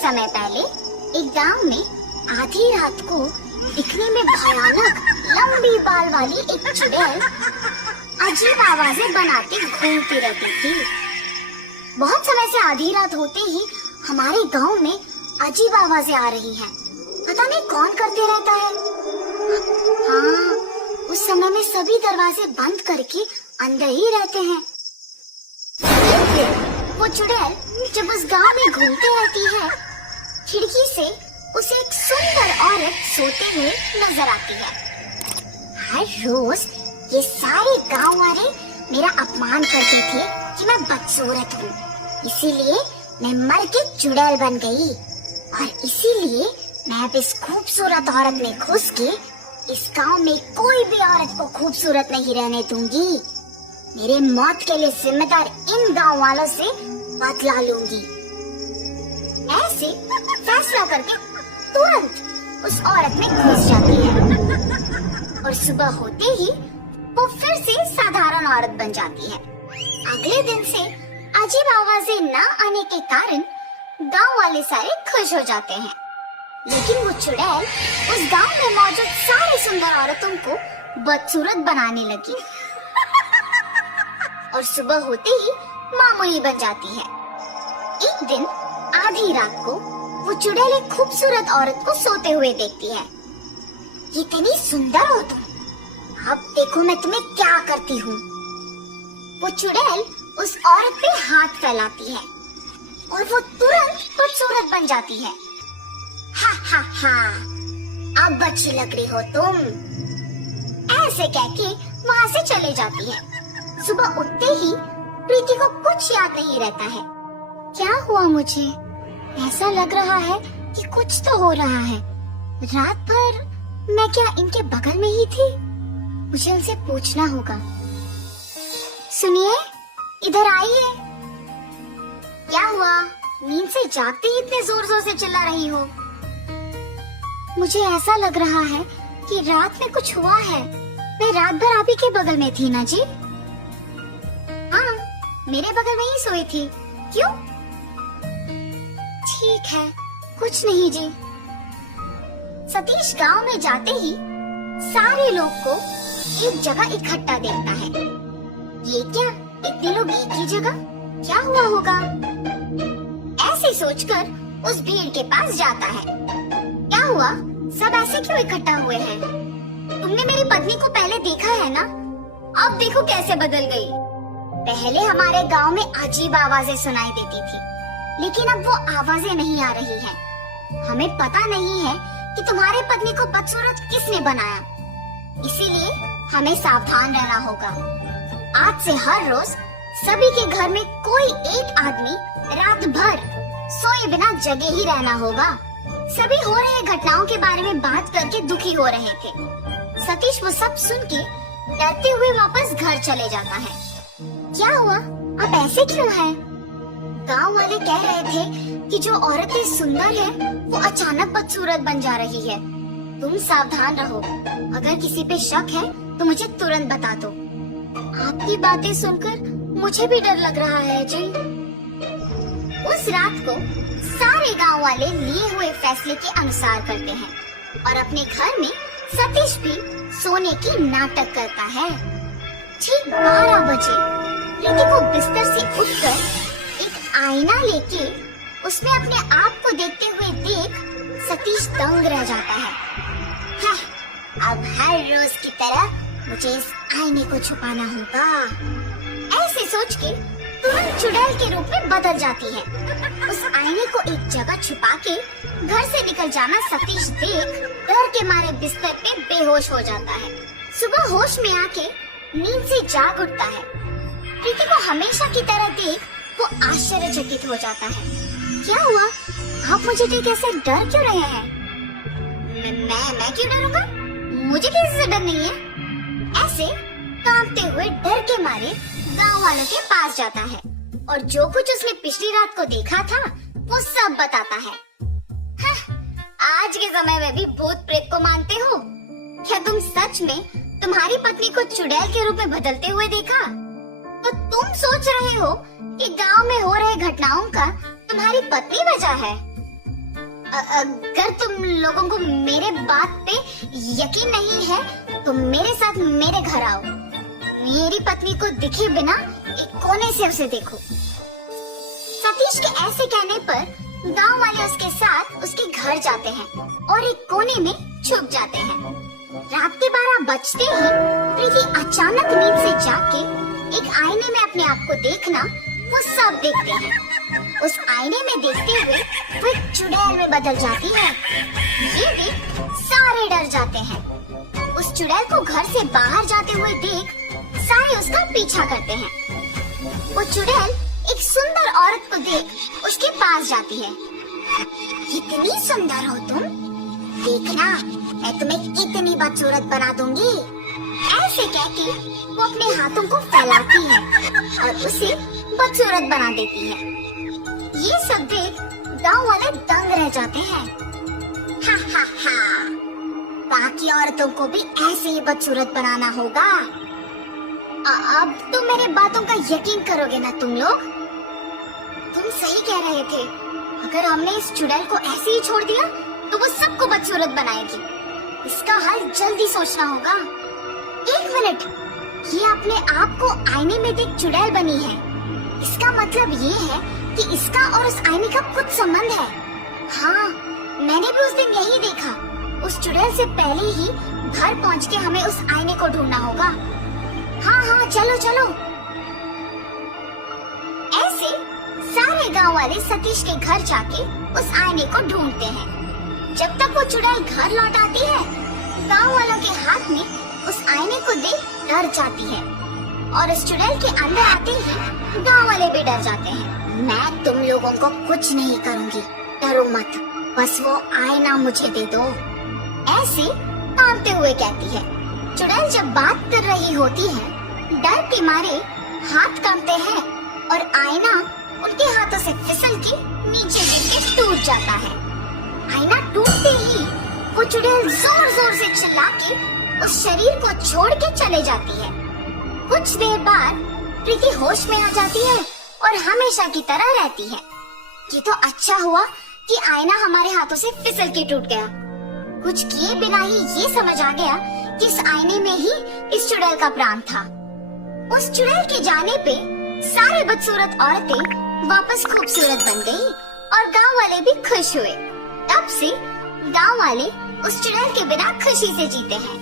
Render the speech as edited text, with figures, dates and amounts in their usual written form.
समय पहले एक गांव में आधी रात को दिखने में भयानक लंबी बाल वाली एक चुड़ैल अजीब आवाजें बनाती घूमती रहती थी। बहुत समय से आधी रात होते ही हमारे गांव में अजीब आवाजें आ रही हैं। पता नहीं कौन करते रहता है। हाँ, उस समय में सभी दरवाजे बंद करके अंदर ही रहते हैं। वो चुड़ैल जब उस गांव में घूमती रहती है, खिड़की से उसे एक सुंदर औरत सोते हुए नजर आती है। हर रोज ये सारे गांव वाले मेरा अपमान करते थे कि मैं बदसूरत हूँ, इसीलिए मैं मर के चुड़ैल बन गई और इसीलिए मैं अब इस खूबसूरत औरत में घुस के इस गांव में कोई भी औरत को खूबसूरत नहीं रहने दूंगी। मेरे मौत के लिए जिम्मेदार इन गांव वालों से बदला लूंगी। ऐसे फैसला करके तुरंत उस औरत में घुस जाती है और सुबह होते ही वो फिर से साधारण औरत बन जाती है। अगले दिन से अजीब आवाजें न आने के कारण गांव वाले सारे खुश हो जाते हैं, लेकिन वो चुड़ैल उस गांव में मौजूद सारी सुंदर औरतों को बदसूरत बनाने लगी और सुबह होते ही मामूली बन जाती है। एक दिन आधी रात को वो चुड़ैल एक खूबसूरत औरत को सोते हुए देखती है। इतनी सुंदर हो तुम, अब देखो मैं तुम्हें क्या करती हूँ। वो चुड़ैल उस औरत पे हाथ फैलाती है और वो तुरंत खूबसूरत बन जाती है। हा हा हा, अब अच्छी लग रही हो तुम, ऐसे कह के वहाँ से चले जाती है। सुबह उठते ही प्रीति को कुछ याद नहीं रहता है। क्या हुआ मुझे? ऐसा लग रहा है कि कुछ तो हो रहा है। रात भर मैं क्या इनके बगल में ही थी? मुझे उनसे पूछना होगा। सुनिए, इधर आइए। क्या हुआ? नींद से जागते ही इतने जोर जोर से चिल्ला रही हो? मुझे ऐसा लग रहा है कि रात में कुछ हुआ है। मैं रात भर आप ही के बगल में थी ना जी? हाँ, मेरे बगल में ही सोई थी। क्यों? ठीक है, कुछ नहीं जी। सतीश गांव में जाते ही सारे लोग को एक जगह इकट्ठा देखता है। ये क्या, इतने लोग एक ही जगह? क्या हुआ होगा? ऐसे सोचकर उस भीड़ के पास जाता है। क्या हुआ? सब ऐसे क्यों इकट्ठा हुए हैं? तुमने मेरी पत्नी को पहले देखा है ना? अब देखो कैसे बदल गई। पहले हमारे गांव में अजीब आवाजें सुनाई देती थी, लेकिन अब वो आवाजें नहीं आ रही हैं। हमें पता नहीं है कि तुम्हारी पत्नी को बदसूरत किसने बनाया, इसीलिए हमें सावधान रहना होगा। आज से हर रोज सभी के घर में कोई एक आदमी रात भर सोए बिना जगे ही रहना होगा। सभी हो रहे घटनाओं के बारे में बात करके दुखी हो रहे थे। सतीश वो सब सुन के डरते हुए वापस घर चले जाता है। क्या हुआ? आप ऐसे क्यों हैं? गांव वाले कह रहे थे कि जो औरतें सुंदर है वो अचानक बदसूरत बन जा रही है। तुम सावधान रहो, अगर किसी पे शक है तो मुझे तुरंत बता दो। आपकी बातें सुनकर मुझे भी डर लग रहा है जी। उस रात को सारे गांव वाले लिए हुए फैसले के अनुसार करते हैं और अपने घर में सतीश भी सोने की नाटक करता है। ठीक 12 बजे प्रीति को बिस्तर से उठकर एक आईना लेके उसमें अपने आप को देखते हुए देख सतीश दंग रह जाता है। अब हर रोज की तरह मुझे इस आईने को छुपाना होगा। ऐसे सोच के तुरंत चुड़ैल के रूप में बदल जाती है। उस आईने को एक जगह छुपा के घर से निकल जाना सतीश देख डर के मारे बिस्तर पे बेहोश हो जाता है। सुबह होश में आके नींद से जाग उठता है। प्रीति को हमेशा की तरह देख वो आश्चर्यचकित हो जाता है। क्या हुआ? आप मुझे देख ऐसे डर क्यों रहे हैं? मैं क्यों डरूंगा? मुझे किसी से डर नहीं है। ऐसे कांपते हुए डर के मारे गांव वालों के पास जाता है और जो कुछ उसने पिछली रात को देखा था वो सब बताता है। आज के समय में भी भूत प्रेत को मानते हो? क्या तुम सच में तुम्हारी पत्नी को चुड़ैल के रूप में बदलते हुए देखा? तो तुम सोच रहे हो कि गांव में हो रहे घटनाओं का तुम्हारी पत्नी वजह है? अगर तुम लोगों को मेरे बात पे यकीन नहीं है तो मेरे साथ मेरे घर आओ। मेरी पत्नी को दिखे बिना एक कोने से उसे देखो। सतीश के ऐसे कहने पर गांव वाले उसके साथ उसके घर जाते हैं और एक कोने में छुप जाते हैं। रात के 12 बजते ही प्रीति अचानक नींद से जाग के एक आईने में अपने आप को देखना वो सब देखते हैं। उस आईने में देखते हुए वो एक चुड़ैल में बदल जाती है। ये देख सारे डर जाते हैं। उस चुड़ैल को घर से बाहर जाते हुए देख सारे उसका पीछा करते हैं। वो चुड़ैल एक सुंदर औरत को देख उसके पास जाती है। कितनी सुंदर हो तुम, देखना मैं तुम्हें कितनी बदसूरत बना दूंगी। ऐसे कह के वो अपने हाथों को फैलाती है और उसे बदसूरत बना देती है। ये सब देख गांव वाले दंग रह जाते हैं। हा हा हा, बाकी औरतों को भी ऐसे ही बदसूरत बनाना होगा। अब तो मेरे बातों का यकीन करोगे ना तुम लोग? तुम सही कह रहे थे, अगर हमने इस चुड़ैल को ऐसे ही छोड़ दिया तो वो सबको बदसूरत बनाएगी। इसका हल जल्दी सोचना होगा। एक मिनट, ये अपने आप को आईने में देख चुड़ैल बनी है। इसका मतलब ये है कि इसका और उस आईने का कुछ संबंध है। हाँ, मैंने भी उस दिन यही देखा। उस चुड़ैल से पहले ही घर पहुँच के हमें उस आईने को ढूंढना होगा। हाँ हाँ, चलो चलो। ऐसे सारे गांव वाले सतीश के घर जाके उस आईने को ढूंढते हैं। जब तक वो चुड़ैल घर लौट आती है, गांव वालों के हाथ में उस आईने को देख डर जाती है और उस चुड़ैल के अंदर आते ही गांव वाले भी डर जाते हैं। मैं तुम लोगों को कुछ नहीं करूंगी, डरो मत, बस वो आईना मुझे दे दो, ऐसे कांपते हुए कहती है। चुड़ैल जब बात कर रही होती है, डर के मारे हाथ कांपते हैं और आईना उनके हाथों से फिसल के नीचे गिर के टूट जाता है। आईना टूटते ही वो चुड़ैल जोर जोर से चिल्ला के उस शरीर को छोड़ के चले जाती है। कुछ देर बाद प्रीति होश में आ जाती है और हमेशा की तरह रहती है। ये तो अच्छा हुआ कि आईना हमारे हाथों से फिसल के टूट गया। कुछ किए बिना ही ये समझ आ गया कि इस आईने में ही इस चुड़ैल का प्राण था। उस चुड़ैल के जाने पे सारे बदसूरत औरतें वापस खूबसूरत बन गई और गांव वाले भी खुश हुए। तब से गांव वाले उस चुड़ैल के बिना खुशी से जीते हैं।